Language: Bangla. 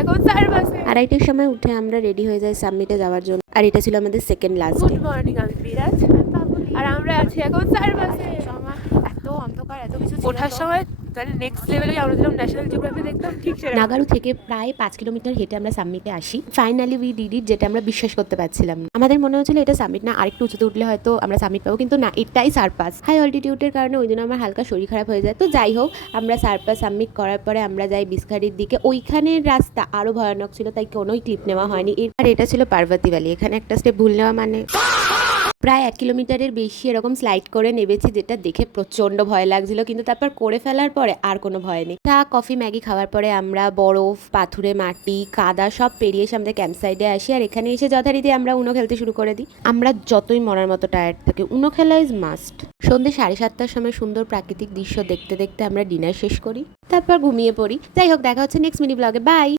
এখন 4 বাজে। 2:30টার সময় উঠে আমরা রেডি হয়ে যাই সাবমিটে যাওয়ার জন্য। আর এটা ছিল আমাদের second last good day. Morning, আমি বিরাজ আর আমরা আছি এখন 4 বাজে। এত অন্ধকার, এত কিছু ওঠার সময় মানে নেক্সট লেভেলে আমরা যেরকম ন্যাশনাল জিওগ্রাফি দেখতাম ঠিক সেরকম। নাগারু থেকে প্রায় 5 কিলোমিটার হেঁটে আমরা সাবমিটে আসি। ফাইনালি উই ডিড ইট, যেটা আমরা বিশ্বাস করতে পারছিলাম না। আমাদের মনে হচ্ছিল এটা সাবমিট না, আরেকটু উঁচুতে উঠলে হয়তো আমরা সাবমিট পাবো, কিন্তু না, এটাই সারপাস। হাই অল্টিটিউডের কারণে ওই জন্য আমার হালকা শরীর খারাপ হয়ে যায়। তো যাই হোক, আমরা সারপাস সাবমিট করার পরে আমরা যাই বিসখারির দিকে। ওইখানের রাস্তা আরো ভয়ানক ছিল, তাই কোনোই ক্লিপ নেওয়া হয়নি। আর এটা ছিল পার্বতী ভ্যালি। এখানে একটা স্টেপ ভুল নেওয়া মানে প্রায় 1 কিলোমিটারের বেশি এরকম স্লাইড করে নেমেছি, যেটা দেখে প্রচন্ড ভয় লাগছিল, কিন্তু তারপর করে ফেলার পরে আর কোনো ভয় নেই। চা কফি ম্যাগি খাওয়ার পরে আমরা বরফ, পাথুরে মাটি, কাদা সব পেরিয়ে এসে আমাদের ক্যাম্প সাইডে আসি। আর এখানে এসে যথারীতি আমরা উনো খেলতে শুরু করে দিই। আমরা যতই মরার মতো টায়ার্ড থাকি, উনো খেলা ইজ মাস্ট। সন্ধ্যে 7:30টার সময় সুন্দর প্রাকৃতিক দৃশ্য দেখতে দেখতে আমরা ডিনার শেষ করি, তারপর ঘুমিয়ে পড়ি। যাই হোক, দেখা হচ্ছে নেক্সট মিনি ব্লগে। বাই।